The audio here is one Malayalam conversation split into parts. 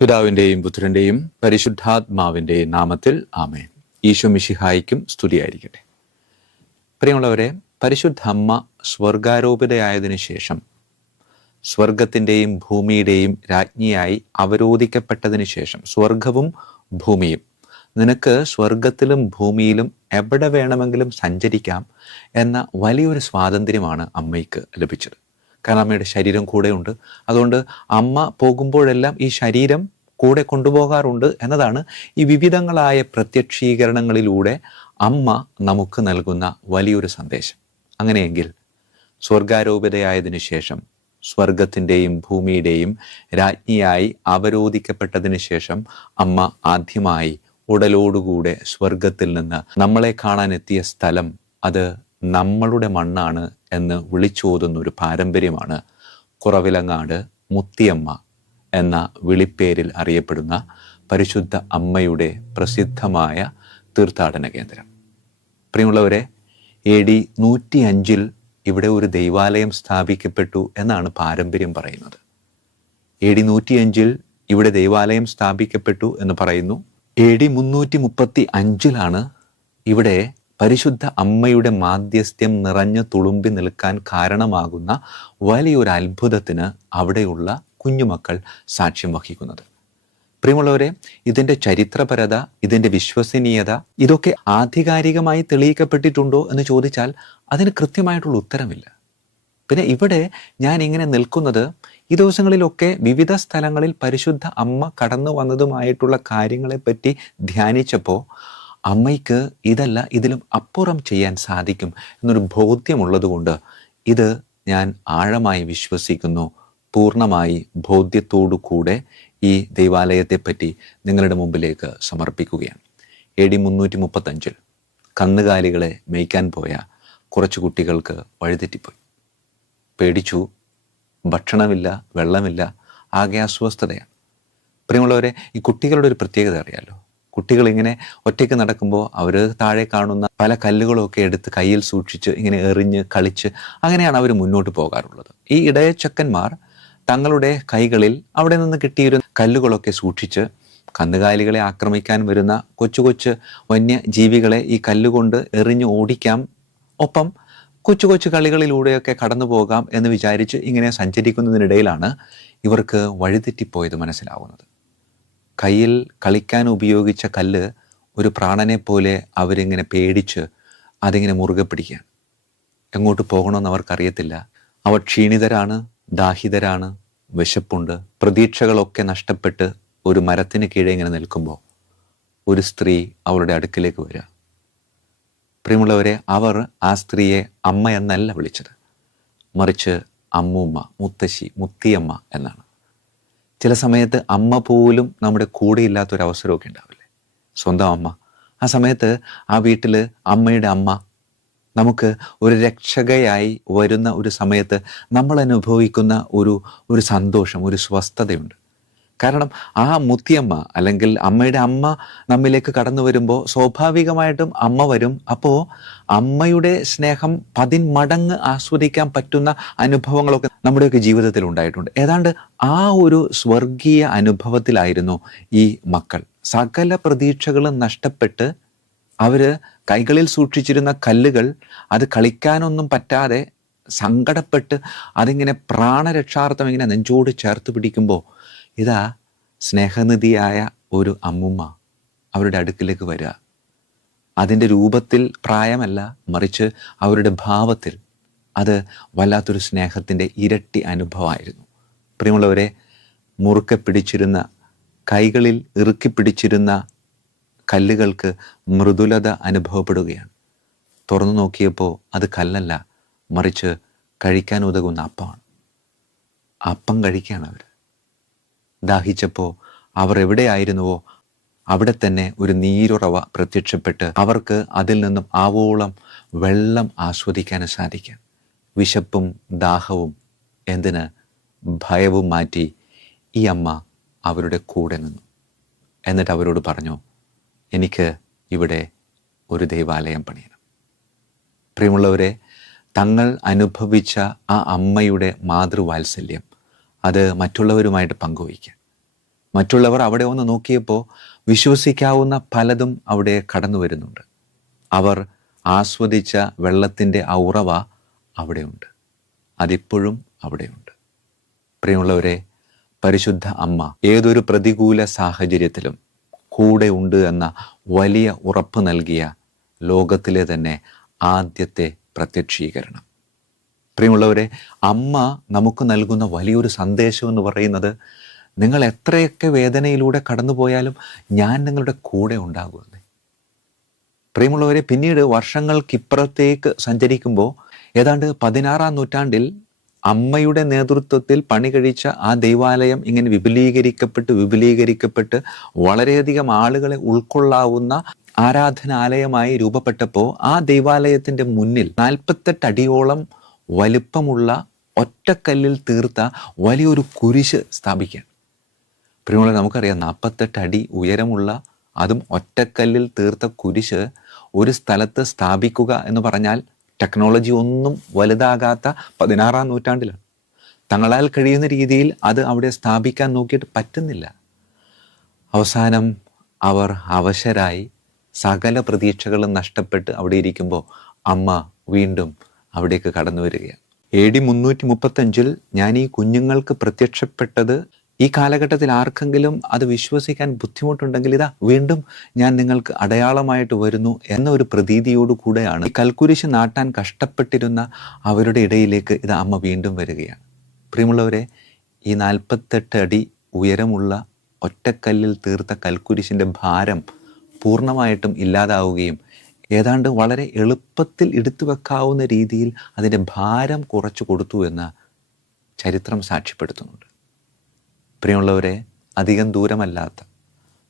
പിതാവിന്റെയും പുത്രന്റെയും പരിശുദ്ധാത്മാവിന്റെയും നാമത്തിൽ ആമേൻ. ഈശോ മിഷിഹായിക്കും സ്തുതിയായിരിക്കട്ടെ. പ്രിയമുള്ളവരെ പരിശുദ്ധ അമ്മ സ്വർഗാരോപിതയായതിനു ശേഷം സ്വർഗത്തിന്റെയും ഭൂമിയുടെയും രാജ്ഞിയായി അവരോധിക്കപ്പെട്ടതിനു ശേഷം സ്വർഗവും ഭൂമിയും. നിനക്ക് സ്വർഗത്തിലും ഭൂമിയിലും എവിടെ വേണമെങ്കിലും സഞ്ചരിക്കാം എന്ന വലിയൊരു സ്വാതന്ത്ര്യമാണ് അമ്മയ്ക്ക് ലഭിച്ചത്. കാരണം അമ്മയുടെ ശരീരം കൂടെയുണ്ട്. അതുകൊണ്ട് അമ്മ പോകുമ്പോഴെല്ലാം ഈ ശരീരം കൂടെ കൊണ്ടുപോകാറുണ്ട് എന്നതാണ് ഈ വിവിധങ്ങളായ പ്രത്യക്ഷീകരണങ്ങളിലൂടെ അമ്മ നമുക്ക് നൽകുന്ന വലിയൊരു സന്ദേശം. അങ്ങനെയെങ്കിൽ സ്വർഗാരോപിതയായതിനു ശേഷം സ്വർഗത്തിന്റെയും ഭൂമിയുടെയും രാജ്ഞിയായി അവരോധിക്കപ്പെട്ടതിന് ശേഷം അമ്മ ആദ്യമായി ഉടലോടുകൂടെ സ്വർഗത്തിൽ നിന്ന് നമ്മളെ കാണാൻ എത്തിയ സ്ഥലം അത് നമ്മളുടെ മണ്ണാണ് എന്ന് വിളിച്ചോതുന്ന ഒരു പാരമ്പര്യമാണ് കുറവിലങ്ങാട് മുത്തിയമ്മ എന്ന വിളിപ്പേരിൽ അറിയപ്പെടുന്ന പരിശുദ്ധ അമ്മയുടെ പ്രസിദ്ധമായ തീർത്ഥാടന കേന്ദ്രം. പ്രിയമുള്ളവരെ എ ഡി നൂറ്റി അഞ്ചിൽ ഇവിടെ ഒരു ദൈവാലയം സ്ഥാപിക്കപ്പെട്ടു എന്നാണ് പാരമ്പര്യം പറയുന്നത്. എ ഡി നൂറ്റിയഞ്ചിൽ ഇവിടെ ദൈവാലയം സ്ഥാപിക്കപ്പെട്ടു എന്ന് പറയുന്നു. എ ഡി മുന്നൂറ്റി മുപ്പത്തി അഞ്ചിലാണ് ഇവിടെ പരിശുദ്ധ അമ്മയുടെ മാധ്യസ്ഥ്യം നിറഞ്ഞു തുളുമ്പി നിൽക്കാൻ കാരണമാകുന്ന വലിയൊരു അത്ഭുതത്തിന് അവിടെയുള്ള കുഞ്ഞുമക്കൾ സാക്ഷ്യം വഹിക്കുന്നത്. പ്രിയമുള്ളവരെ ഇതിന്റെ ചരിത്രപരത ഇതിന്റെ വിശ്വസനീയത ഇതൊക്കെ ആധികാരികമായി തെളിയിക്കപ്പെട്ടിട്ടുണ്ടോ എന്ന് ചോദിച്ചാൽ അതിന് കൃത്യമായിട്ടുള്ള ഉത്തരമില്ല. പിന്നെ ഇവിടെ ഞാൻ ഇങ്ങനെ നിൽക്കുന്നത് ഈ ദിവസങ്ങളിലൊക്കെ വിവിധ സ്ഥലങ്ങളിൽ പരിശുദ്ധ അമ്മ കടന്നു വന്നതുമായിട്ടുള്ള കാര്യങ്ങളെപ്പറ്റി ധ്യാനിച്ചപ്പോൾ അമ്മയ്ക്ക് ഇതല്ല ഇതിലും അപ്പുറം ചെയ്യാൻ സാധിക്കും എന്നൊരു ബോധ്യമുള്ളതുകൊണ്ട് ഇത് ഞാൻ ആഴമായി വിശ്വസിക്കുന്നു. പൂർണമായി ബോധ്യത്തോടു കൂടെ ഈ ദൈവാലയത്തെപ്പറ്റി നിങ്ങളുടെ മുമ്പിലേക്ക് സമർപ്പിക്കുകയാണ്. എ ഡി മുന്നൂറ്റി മുപ്പത്തഞ്ചിൽ കന്നുകാലികളെ മേയ്ക്കാൻ പോയ കുറച്ച് കുട്ടികൾക്ക് വഴിതെറ്റിപ്പോയി. പേടിച്ചു. ഭക്ഷണമില്ല വെള്ളമില്ല ആകെ അസ്വസ്ഥതയാണ്. പ്രിയമുള്ളവരെ ഈ കുട്ടികളുടെ ഒരു പ്രത്യേകത അറിയാലോ? കുട്ടികൾ ഇങ്ങനെ ഒറ്റയ്ക്ക് നടക്കുമ്പോൾ അവർ താഴെ കാണുന്ന പല കല്ലുകളൊക്കെ എടുത്ത് കയ്യിൽ സൂക്ഷിച്ച് ഇങ്ങനെ എറിഞ്ഞ് കളിച്ച് അങ്ങനെയാണ് അവർ മുന്നോട്ട് പോകാറുള്ളത്. ഈ ഇടയച്ചക്കന്മാർ തങ്ങളുടെ കൈകളിൽ അവിടെ നിന്ന് കിട്ടിയൊരു കല്ലുകളൊക്കെ സൂക്ഷിച്ച് കന്നുകാലികളെ ആക്രമിക്കാൻ വരുന്ന കൊച്ചു കൊച്ചു വന്യജീവികളെ ഈ കല്ലുകൊണ്ട് എറിഞ്ഞ് ഓടിക്കാം. ഒപ്പം കൊച്ചു കൊച്ചു കളികളിലൂടെയൊക്കെ കടന്നു പോകാം എന്ന് വിചാരിച്ച് ഇങ്ങനെ സഞ്ചരിക്കുന്നതിനിടയിലാണ് ഇവർക്ക് വഴിതെറ്റിപ്പോയത് മനസ്സിലാവുന്നത്. കയ്യിൽ കളിക്കാൻ ഉപയോഗിച്ച കല്ല് ഒരു പ്രാണനെ പോലെ അവരിങ്ങനെ പേടിച്ച് അതിങ്ങനെ മുറുകെ പിടിക്കുകയാണ്. എങ്ങോട്ട് പോകണമെന്ന് അവർക്കറിയത്തില്ല. അവർ ക്ഷീണിതരാണ് ദാഹിതരാണ് വിശപ്പുണ്ട്. പ്രതീക്ഷകളൊക്കെ നഷ്ടപ്പെട്ട് ഒരു മരത്തിന് കീഴെ ഇങ്ങനെ നിൽക്കുമ്പോൾ ഒരു സ്ത്രീ അവളുടെ അടുക്കിലേക്ക് വരിക. പ്രിയമുള്ളവരെ അവർ ആ സ്ത്രീയെ അമ്മ എന്നല്ല വിളിച്ചത്. മറിച്ച് അമ്മൂമ്മ മുത്തശ്ശി മുത്തിയമ്മ എന്നാണ്. ചില സമയത്ത് അമ്മ പോലും നമ്മുടെ കൂടെ ഇല്ലാത്തൊരു അവസരമൊക്കെ ഉണ്ടാവില്ലേ? സ്വന്തം അമ്മ. ആ സമയത്ത് ആ വീട്ടിൽ അമ്മയുടെ അമ്മ നമുക്ക് ഒരു രക്ഷകയായി വരുന്ന ഒരു സമയത്ത് നമ്മൾ അനുഭവിക്കുന്ന ഒരു ഒരു സന്തോഷം ഒരു സ്വസ്ഥതയുണ്ട്. കാരണം ആ മുത്തിയമ്മ അല്ലെങ്കിൽ അമ്മയുടെ അമ്മ നമ്മിലേക്ക് കടന്നു വരുമ്പോൾ സ്വാഭാവികമായിട്ടും അമ്മ വരും. അപ്പോൾ അമ്മയുടെ സ്നേഹം പതിന്മടങ്ങ് ആസ്വദിക്കാൻ പറ്റുന്ന അനുഭവങ്ങളൊക്കെ നമ്മുടെയൊക്കെ ജീവിതത്തിൽ ഉണ്ടായിട്ടുണ്ട്. ഏതാണ്ട് ആ ഒരു സ്വർഗീയ അനുഭവത്തിലായിരുന്നു ഈ മക്കൾ. സകല പ്രതീക്ഷകളും നഷ്ടപ്പെട്ട് അവർ കൈകളിൽ സൂക്ഷിച്ചിരുന്ന കല്ലുകൾ അത് കളിക്കാനൊന്നും പറ്റാതെ സങ്കടപ്പെട്ട് അതിങ്ങനെ പ്രാണരക്ഷാർത്ഥം ഇങ്ങനെ നെഞ്ചോട് ചേർത്ത് പിടിക്കുമ്പോൾ ഇതാ സ്നേഹനിധിയായ ഒരു അമ്മുമ്മ അവരുടെ അടുക്കിലേക്ക് വരിക. അതിന്റെ രൂപത്തിൽ പ്രായമല്ല മറിച്ച് അവരുടെ ഭാവത്തിൽ അത് വല്ലാത്തൊരു സ്നേഹത്തിന്റെ ഇരട്ടി അനുഭവമായിരുന്നു. പ്രിയമുള്ളവരെ മുറുക്കെ പിടിച്ചിരുന്ന കൈകളിൽ ഇറുക്കി പിടിച്ചിരുന്ന കല്ലുകൾക്ക് മൃദുലത അനുഭവപ്പെടുകയാണ്. തുറന്നു നോക്കിയപ്പോൾ അത് കല്ലല്ല മറിച്ച് കഴിക്കാൻ ഉതകുന്ന അപ്പമാണ്. അപ്പം കഴിക്കുകയാണ് അവർ. ദാഹിച്ചപ്പോൾ അവർ എവിടെയായിരുന്നുവോ അവിടെ തന്നെ ഒരു നീരുറവ പ്രത്യക്ഷപ്പെട്ട് അവർക്ക് അതിൽ നിന്നും ആവോളം വെള്ളം ആസ്വദിക്കാൻ സാധിക്കാം. വിശപ്പും ദാഹവും എന്തിന് ഭയവും മാറ്റി ഈ അമ്മ അവരുടെ കൂടെ നിന്നു. എന്നിട്ട് അവരോട് പറഞ്ഞു എനിക്ക് ഇവിടെ ഒരു ദൈവാലയം പണിയണം. പ്രിയമുള്ളവരെ തങ്ങൾ അനുഭവിച്ച ആ അമ്മയുടെ മാതൃവാത്സല്യം അത് മറ്റുള്ളവരുമായിട്ട് പങ്കുവയ്ക്കുക. മറ്റുള്ളവർ അവിടെ ഒന്ന് നോക്കിയപ്പോൾ വിശ്വസിക്കാവുന്ന പലതും അവിടെ കടന്നു വരുന്നുണ്ട്. അവർ ആസ്വദിച്ച വെള്ളത്തിന്റെ ഔറവ അവിടെയുണ്ട്. അതിപ്പോഴും അവിടെയുണ്ട്. പ്രിയമുള്ളവരെ പരിശുദ്ധ അമ്മ ഏതൊരു പ്രതികൂല സാഹചര്യത്തിലും കൂടെ ഉണ്ട് എന്ന വലിയ ഉറപ്പ് നൽകിയ ലോകത്തിലെ തന്നെ ആദ്യത്തെ പ്രത്യക്ഷീകരണം. പ്രിയമുള്ളവരെ അമ്മ നമുക്ക് നൽകുന്ന വലിയൊരു സന്ദേശം എന്ന് പറയുന്നത് നിങ്ങൾ എത്രയൊക്കെ വേദനയിലൂടെ കടന്നു പോയാലും ഞാൻ നിങ്ങളുടെ കൂടെ ഉണ്ടാകുമെന്ന്. പ്രിയമുള്ളവരെ പിന്നീട് വർഷങ്ങൾക്കിപ്പുറത്തേക്ക് സഞ്ചരിക്കുമ്പോൾ ഏതാണ്ട് പതിനാറാം നൂറ്റാണ്ടിൽ അമ്മയുടെ നേതൃത്വത്തിൽ പണി കഴിച്ച ആ ദൈവാലയം ഇങ്ങനെ വിപുലീകരിക്കപ്പെട്ട് വിപുലീകരിക്കപ്പെട്ട് വളരെയധികം ആളുകളെ ഉൾക്കൊള്ളാവുന്ന ആരാധനാലയമായി രൂപപ്പെട്ടപ്പോൾ ആ ദൈവാലയത്തിന്റെ മുന്നിൽ നാൽപ്പത്തെട്ട് അടിയോളം വലിപ്പമുള്ള ഒറ്റക്കല്ലിൽ തീർത്ത വലിയൊരു കുരിശ് സ്ഥാപിക്കാൻ. പ്രിയമുള്ള നമുക്കറിയാം നാൽപ്പത്തെട്ട് അടി ഉയരമുള്ള അതും ഒറ്റക്കല്ലിൽ തീർത്ത കുരിശ് ഒരു സ്ഥലത്ത് സ്ഥാപിക്കുക എന്ന് പറഞ്ഞാൽ ടെക്നോളജി ഒന്നും വലുതാകാത്ത പതിനാറാം നൂറ്റാണ്ടിലാണ്. തങ്ങളാൽ കഴിയുന്ന രീതിയിൽ അത് അവിടെ സ്ഥാപിക്കാൻ നോക്കിയിട്ട് പറ്റുന്നില്ല. അവസാനം അവർ അവശരായി സകല പ്രതീക്ഷകളും നഷ്ടപ്പെട്ട് അവിടെ ഇരിക്കുമ്പോൾ അമ്മ വീണ്ടും അവിടേക്ക് കടന്നു വരികയാണ്. എ ഡി മുന്നൂറ്റി മുപ്പത്തഞ്ചിൽ ഞാൻ ഈ കുഞ്ഞുങ്ങൾക്ക് പ്രത്യക്ഷപ്പെട്ടത് ഈ കാലഘട്ടത്തിൽ ആർക്കെങ്കിലും അത് വിശ്വസിക്കാൻ ബുദ്ധിമുട്ടുണ്ടെങ്കിൽ ഇതാ വീണ്ടും ഞാൻ നിങ്ങൾക്ക് അടയാളമായിട്ട് വരുന്നു എന്ന ഒരു പ്രതീതിയോടു കൂടെയാണ് ഈ കൽക്കുരിശ് നാട്ടാൻ കഷ്ടപ്പെട്ടിരുന്ന അവരുടെ ഇടയിലേക്ക് ഇത് അമ്മ വീണ്ടും വരികയാണ്. പ്രിയമുള്ളവരെ ഈ നാൽപ്പത്തെട്ട് അടി ഉയരമുള്ള ഒറ്റക്കല്ലിൽ തീർത്ത കൽക്കുരിശിന്റെ ഭാരം പൂർണമായിട്ടും ഇല്ലാതാവുകയും ഏതാണ്ട് വളരെ എളുപ്പത്തിൽ എടുത്തു വെക്കാവുന്ന രീതിയിൽ അതിന്റെ ഭാരം കുറച്ചു കൊടുത്തു എന്ന് ചരിത്രം സാക്ഷ്യപ്പെടുത്തുന്നുണ്ട്. പ്രിയമുള്ളവരെ അധികം ദൂരമല്ലാത്ത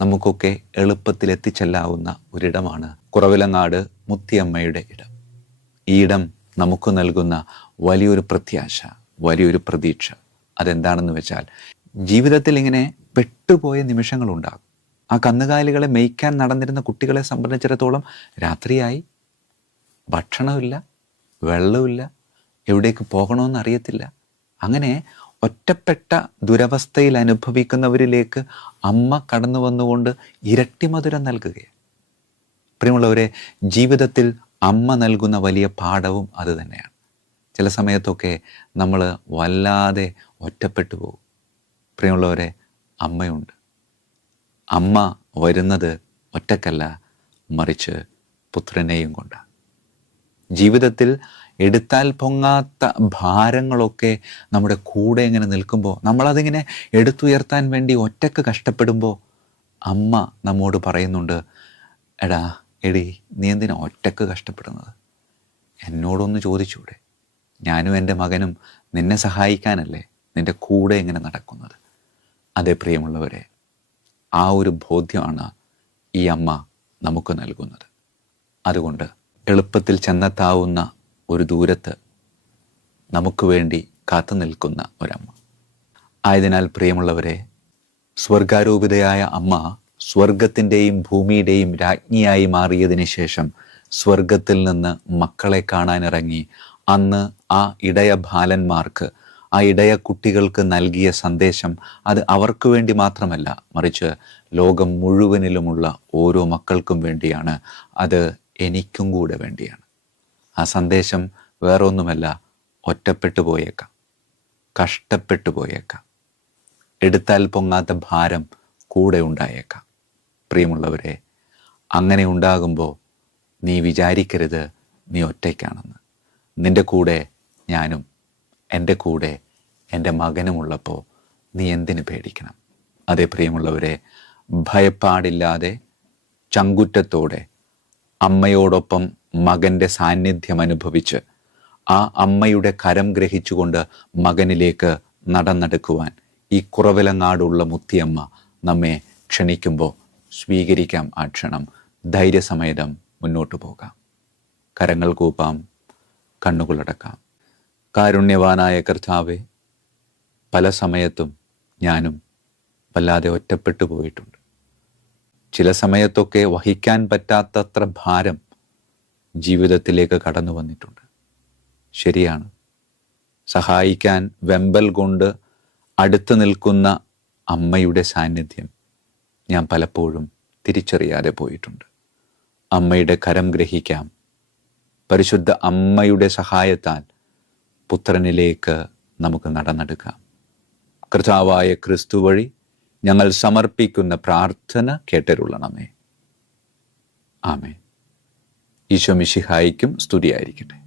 നമുക്കൊക്കെ എളുപ്പത്തിൽ എത്തിച്ചെല്ലാവുന്ന ഒരിടമാണ് കുറവിലങ്ങാട് മുത്തിയമ്മയുടെ ഇടം. ഈ ഇടം നമുക്ക് നൽകുന്ന വലിയൊരു പ്രത്യാശ വലിയൊരു പ്രതീക്ഷ. അതെന്താണെന്ന് വെച്ചാൽ ജീവിതത്തിൽ ഇങ്ങനെ പെട്ടുപോയ നിമിഷങ്ങളുണ്ടാകും. ആ കന്നുകാലികളെ മേയ്ക്കാൻ നടന്നിരുന്ന കുട്ടികളെ സംബന്ധിച്ചിടത്തോളം രാത്രിയായി. ഭക്ഷണമില്ല വെള്ളമില്ല എവിടേക്ക് പോകണമെന്ന് അറിയത്തില്ല. അങ്ങനെ ഒറ്റപ്പെട്ട ദുരവസ്ഥയിൽ അനുഭവിക്കുന്നവരിലേക്ക് അമ്മ കടന്നു വന്നുകൊണ്ട് ഇരട്ടി മധുരം നൽകുകയാണ്. പ്രിയമുള്ളവരെ ജീവിതത്തിൽ അമ്മ നൽകുന്ന വലിയ പാഠവും അത് തന്നെയാണ്. ചില സമയത്തൊക്കെ നമ്മൾ വല്ലാതെ ഒറ്റപ്പെട്ടു പോകും. പ്രിയമുള്ളവരെ അമ്മയുണ്ട്. അമ്മ വരുന്നത് ഒറ്റക്കല്ല മറിച്ച് പുത്രനെയും കൊണ്ടാണ് ജീവിതത്തിൽ എടുത്താൽ പൊങ്ങാത്ത ഭാരങ്ങളൊക്കെ നമ്മുടെ കൂടെ ഇങ്ങനെ നിൽക്കുമ്പോൾ നമ്മളതിങ്ങനെ എടുത്തുയർത്താൻ വേണ്ടി ഒറ്റയ്ക്ക് കഷ്ടപ്പെടുമ്പോൾ അമ്മ നമ്മോട് പറയുന്നുണ്ട് എടാ എടി നീ എന്തിനാ ഒറ്റയ്ക്ക് കഷ്ടപ്പെടുന്നത്? എന്നോടൊന്ന് ചോദിച്ചൂടെ? ഞാനും എന്റെ മകനും നിന്നെ സഹായിക്കാനല്ലേ നിന്റെ കൂടെ ഇങ്ങനെ നടക്കുന്നത്? അതേ പ്രിയമുള്ളവരെ ആ ഒരു ബോധ്യമാണ് ഈ അമ്മ നമുക്ക് നൽകുന്നത്. അതുകൊണ്ട് എളുപ്പത്തിൽ ചെന്നെത്താവുന്ന ഒരു ദൂരത്ത് നമുക്ക് വേണ്ടി കാത്തു നിൽക്കുന്ന ഒരമ്മ. ആയതിനാൽ പ്രിയമുള്ളവരെ സ്വർഗാരൂപിതയായ അമ്മ സ്വർഗത്തിന്റെയും ഭൂമിയുടെയും രാജ്ഞിയായി മാറിയതിന് ശേഷം സ്വർഗത്തിൽ നിന്ന് മക്കളെ കാണാനിറങ്ങി അന്ന് ആ ഇടയ ബാലന്മാർക്ക് ആ ഇടയ കുട്ടികൾക്ക് നൽകിയ സന്ദേശം അത് അവർക്ക് വേണ്ടി മാത്രമല്ല മറിച്ച് ലോകം മുഴുവനിലുമുള്ള ഓരോ മക്കൾക്കും വേണ്ടിയാണ്. അത് എനിക്കും കൂടെ വേണ്ടിയാണ്. ആ സന്ദേശം വേറെ ഒന്നുമല്ല ഒറ്റപ്പെട്ടു പോയേക്കാം. കഷ്ടപ്പെട്ടു പോയേക്കാം. എടുത്താൽ പൊങ്ങാത്ത ഭാരം കൂടെ ഉണ്ടായേക്കാം. പ്രിയമുള്ളവരെ അങ്ങനെ ഉണ്ടാകുമ്പോൾ നീ വിചാരിക്കരുത് നീ ഒറ്റയ്ക്കാണെന്ന്. നിന്റെ കൂടെ ഞാനും എന്റെ കൂടെ എന്റെ മകനുമുള്ളപ്പോൾ നീ എന്തിനു പേടിക്കണം? അതേ പ്രിയമുള്ളവരെ ഭയപ്പാടില്ലാതെ ചങ്കുറ്റത്തോടെ അമ്മയോടൊപ്പം മകന്റെ സാന്നിധ്യം അനുഭവിച്ച് ആ അമ്മയുടെ കരം ഗ്രഹിച്ചുകൊണ്ട് മകനിലേക്ക് നടന്നെടുക്കുവാൻ ഈ കുറവിലങ്ങാടുള്ള മുത്തിയമ്മ നമ്മെ ക്ഷണിക്കുമ്പോൾ സ്വീകരിക്കാം ആ ക്ഷണം. ധൈര്യസമേതം മുന്നോട്ട് പോകാം. കരങ്ങൾ കൂപ്പാം കണ്ണുകളടക്കാം. കാരുണ്യവാനായ കർത്താവെ പല സമയത്തും ഞാനും വല്ലാതെ ഒറ്റപ്പെട്ടു പോയിട്ടുണ്ട്. ചില സമയത്തൊക്കെ വഹിക്കാൻ പറ്റാത്തത്ര ഭാരം ജീവിതത്തിലേക്ക് കടന്നു വന്നിട്ടുണ്ട്. ശരിയാണ്. സഹായിക്കാൻ വെമ്പൽ കൊണ്ട് അടുത്ത് നിൽക്കുന്ന അമ്മയുടെ സാന്നിധ്യം ഞാൻ പലപ്പോഴും തിരിച്ചറിയാതെ പോയിട്ടുണ്ട്. അമ്മയുടെ കരം ഗ്രഹിക്കാം. പരിശുദ്ധ അമ്മയുടെ സഹായത്താൽ പുത്രനിലേക്ക് നമുക്ക് നടന്നെടുക്കാം. കർത്താവായ ക്രിസ്തു വഴി ഞങ്ങൾ സമർപ്പിക്കുന്ന പ്രാർത്ഥന കേട്ടരുള്ളണമേ ആമേ ഈശോ മിശിഹായിക്കും സ്തുതിയായിരിക്കട്ടെ.